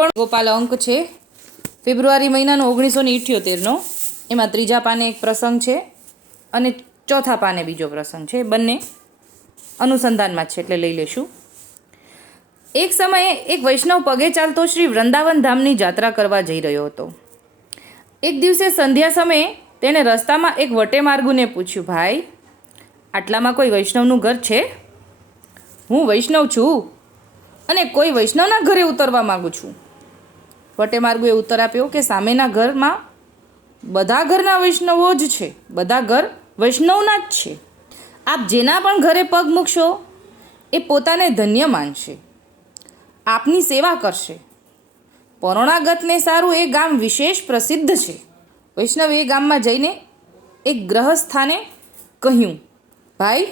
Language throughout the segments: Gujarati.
પણ ગોપાલ અંક છે ફેબ્રુઆરી મહિનાનો 1978નો. એમાં ત્રીજા પાને એક પ્રસંગ છે અને ચોથા પાને બીજો પ્રસંગ છે. બંને અનુસંધાનમાં છે એટલે લઈ લેશું. એક સમયે એક વૈષ્ણવ પગે ચાલતો શ્રી વૃંદાવન ધામની જાત્રા કરવા જઈ રહ્યો હતો. એક દિવસે સંધ્યા સમયે તેણે રસ્તામાં એક વટે માર્ગુને પૂછ્યું, ભાઈ, આટલામાં કોઈ વૈષ્ણવનું ઘર છે? હું વૈષ્ણવ છું અને કોઈ વૈષ્ણવના ઘરે ઉતરવા માગું છું. વટે માર્ગુએ ઉત્તર આપ્યો કે સામેના ઘરમાં બધા ઘરના વૈષ્ણવો જ છે, બધા ઘર વૈષ્ણવના જ છે. આપ જેના પણ ઘરે પગ મૂકશો એ પોતાને ધન્ય માનશે, આપની સેવા કરશે. પરોણાગતને સારું એ ગામ વિશેષ પ્રસિદ્ધ છે. વૈષ્ણવ એ ગામમાં જઈને એક ગ્રહસ્થાને કહ્યું, ભાઈ,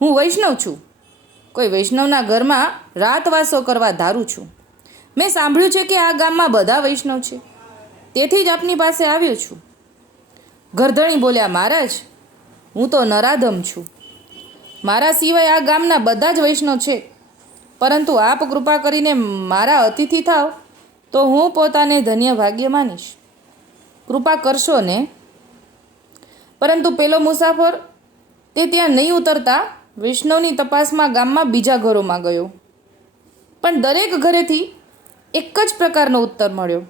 હું વૈષ્ણવ છું, કોઈ વૈષ્ણવના ઘરમાં રાતવાસો કરવા ધારું છું. મેં સાંભળ્યું છે કે આ ગામમાં બધા વૈષ્ણવ છે, તેથી જ આપની પાસે આવ્યો છું. ગરધણી બોલ્યા, મહારાજ, હું તો નરાધમ છું, મારા સિવાય આ ગામના બધા જ વૈષ્ણવ છે, પરંતુ આપ કૃપા કરીને મારા અતિથિ થાવ તો હું પોતાને ધન્ય ભાગ્ય માનીશ. કૃપા કરશો ને? પરંતુ પેલો મુસાફર તે ત્યાં નહીં ઉતરતા વૈષ્ણવની તપાસમાં ગામમાં બીજા ઘરોમાં ગયો, પણ દરેક ઘરેથી એક જ પ્રકારનો ઉત્તર મળ્યો.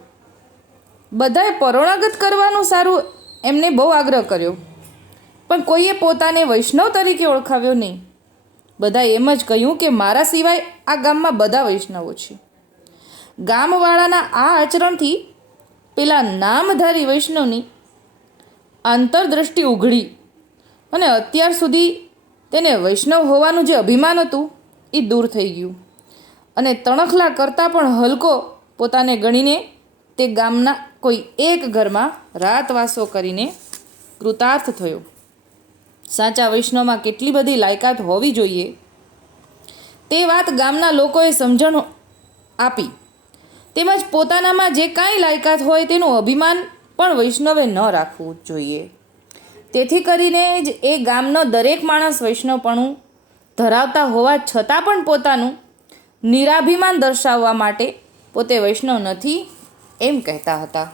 બધાએ પરોણાગત કરવાનું સારું એમને બહુ આગ્રહ કર્યો, પણ કોઈએ પોતાને વૈષ્ણવ તરીકે ઓળખાવ્યો નહીં. બધાએ એમ જ કહ્યું કે મારા સિવાય આ ગામમાં બધા વૈષ્ણવો છે. ગામવાળાના આ આચરણથી પેલા નામધારી વૈષ્ણવની આંતરદ્રષ્ટિ ઉઘડી અને અત્યાર સુધી તેને વૈષ્ણવ હોવાનું જે અભિમાન હતું એ દૂર થઈ ગયું અને તણખલા કરતાં પણ હલકો પોતાને ગણીને તે ગામના કોઈ એક ઘરમાં રાતવાસો કરીને કૃતાર્થ થયો. સાચા વૈષ્ણવમાં કેટલી બધી લાયકાત હોવી જોઈએ તે વાત ગામના લોકોએ સમજણ આપી. તેમજ પોતાનામાં જે કાંઈ લાયકાત હોય તેનું અભિમાન પણ વૈષ્ણવે ન રાખવું જોઈએ. તેથી કરીને જ એ ગામનો દરેક માણસ વૈષ્ણવપણું ધરાવતા હોવા છતાં પણ પોતાનું નિરાભિમાન દર્શાવવા માટે પોતે વૈષ્ણવ નથી એમ કહેતા હતા.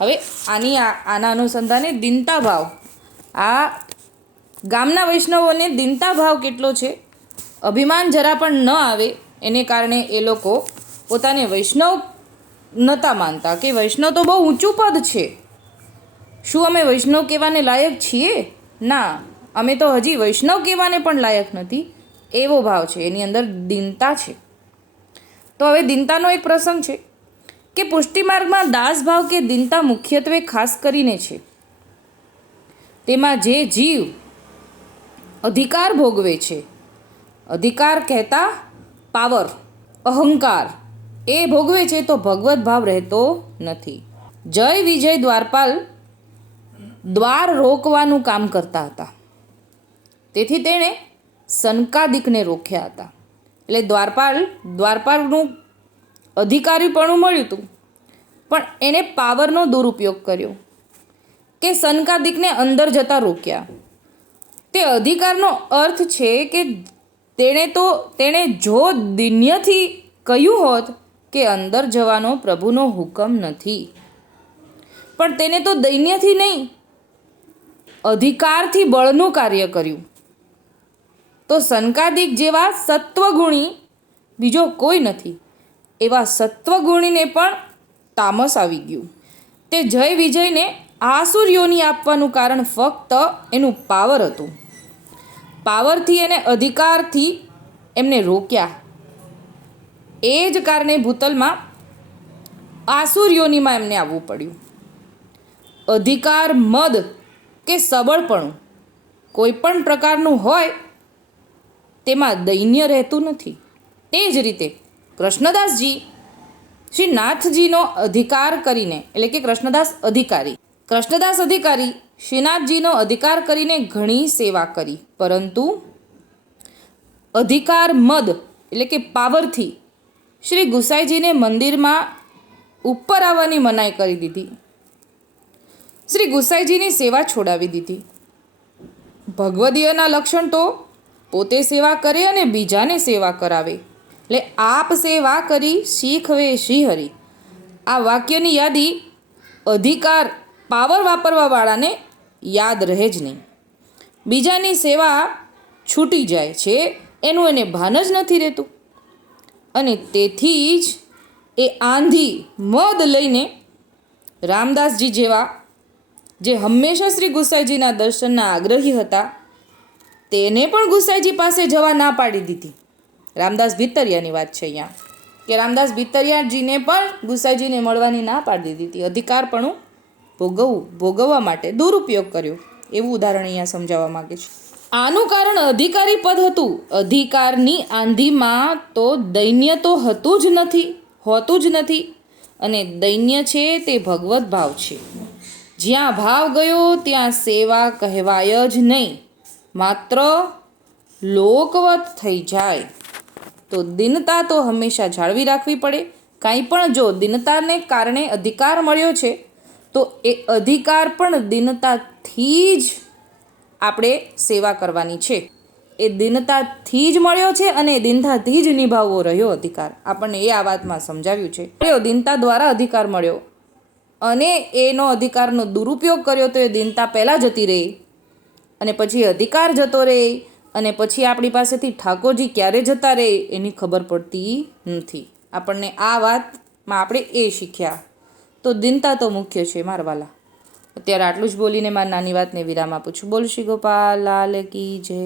હવે આના અનુસંધાને દીનતા ભાવ, આ ગામના વૈષ્ણવોને દીનતા ભાવ કેટલો છે, અભિમાન જરા પણ ન આવે એને કારણે એ લોકો પોતાને વૈષ્ણવ નહોતા માનતા કે વૈષ્ણવ તો બહુ ઊંચું પદ છે, શું અમે વૈષ્ણવ કહેવાને લાયક છીએ? ના, અમે તો હજી વૈષ્ણવ કહેવાને પણ લાયક નથી, એવો ભાવ છે, એની અંદર દીનતા છે. તો હવે દીનતાનો એક પ્રસંગ છે કે પુષ્ટિમાર્ગમાં દાસભાવ કે દીનતા મુખ્યત્વે ખાસ કરીને છે. તેમાં જે જીવ અધિકાર ભોગવે છે, અધિકાર કહેતા પાવર, અહંકાર એ ભોગવે છે તો ભગવત ભાવ રહેતો નથી. જય વિજય દ્વારપાલ દ્વાર રોકવાનું કામ કરતા હતા, તેથી તેણે સનકાદિકને રોક્યા હતા. એટલે દ્વારપાલનું અધિકારીપણું મળ્યું હતું, પણ એણે પાવરનો દુરુપયોગ કર્યો કે સનકાદિકને અંદર જતા રોક્યા. તે અધિકારનો અર્થ છે કે તેણે જો દિન્યથી કહ્યું હોત કે અંદર જવાનો પ્રભુનો હુકમ નથી, પણ તેને તો દૈન્યથી નહીં અધિકારથી બળનું કાર્ય કર્યું, તો સનકાદિક જેવા સત્વગુણી બીજો કોઈ નથી, એવા સત્વગુણીને પણ તામસ આવી ગયું. તે જય વિજયને આસુર યોનિ આપવાનું કારણ ફક્ત એનું પાવર હતું. પાવરથી અને અધિકારથી એમને રોક્યા. એ જ કારણે ભૂતલમાં આસુર યોનિમાં એમને આવવું પડ્યું. અધિકાર, મદ કે સબળપણું કોઈ પણ પ્રકારનું હોય તેમાં દૈન્ય રહેતું નથી. તે જ રીતે કૃષ્ણદાસજી શ્રી નાથજીનો અધિકાર કરીને, એટલે કે કૃષ્ણદાસ અધિકારી શ્રીનાથજીનો અધિકાર કરીને ઘણી સેવા કરી, પરંતુ અધિકાર મદ એટલે કે પાવરથી શ્રી ગુસાઈજીને મંદિરમાં ઉપર આવવાની મનાઈ કરી દીધી. શ્રી ગુસાઈજીની સેવા છોડાવી દીધી. ભગવદીયના લક્ષણ તો પોતે સેવા કરે અને બીજાને સેવા કરાવે. એટલે આપ સેવા કરી શીખવે શ્રીહરિ. આ વાક્યની યાદી અધિકાર પાવર વાપરવાવાળાને યાદ રહે જ નહીં. બીજાની સેવા છૂટી જાય છે એનું એને ભાન જ નથી રહેતું. અને તેથી જ એ આંધી મદ લઈને રામદાસજી જેવા જે હંમેશા શ્રી ગુસાઈજીના દર્શનના આગ્રહી હતા તેને પણ ગુસાઈજી પાસે જવા ના પાડી દીધી. રામદાસ ભીતરિયાની વાત છે અહીંયા કે રામદાસ ભીતરિયાજીને પણ ગુસાઈજીને મળવાની ના પાડી દીધી. અધિકારપણું ભોગવવા માટે દુરુપયોગ કર્યો એવું ઉદાહરણ અહીંયા સમજાવવા માંગે છે. આનું કારણ અધિકારી પદ હતું. અધિકારની આંધીમાં તો દૈન્ય તો હોતું જ નથી. અને દૈન્ય છે તે ભગવત ભાવ છે. જ્યાં ભાવ ગયો ત્યાં સેવા કહેવાય જ નહીં, માત્ર લોકવત થઈ જાય. તો દિનતા તો હંમેશા જાળવી રાખવી પડે. કાંઈ પણ જો દિનતાને કારણે અધિકાર મળ્યો છે તો એ અધિકાર પણ દિનતાથી જ આપણે સેવા કરવાની છે. એ દિનતાથી જ મળ્યો છે અને દિનતાથી જ નિભાવવો રહ્યો અધિકાર. આપણને એ આ વાતમાં સમજાવ્યું છે. દિનતા દ્વારા અધિકાર મળ્યો અને એનો અધિકારનો દુરુપયોગ કર્યો તો એ દિનતા પહેલાં જતી રહી અને પછી અધિકાર જતો રહે અને પછી આપણી પાસેથી ઠાકોરજી ક્યારે જતા રહે એની ખબર પડતી નથી. આપણને આ વાતમાં આપણે એ શીખ્યા. તો દિનતા તો મુખ્ય છે મારવાલા. અત્યારે આટલું જ બોલીને મારી નાની વાતને વિરામ આપું છું. બોલ શ્રી ગોપાલ લાલ કી જય.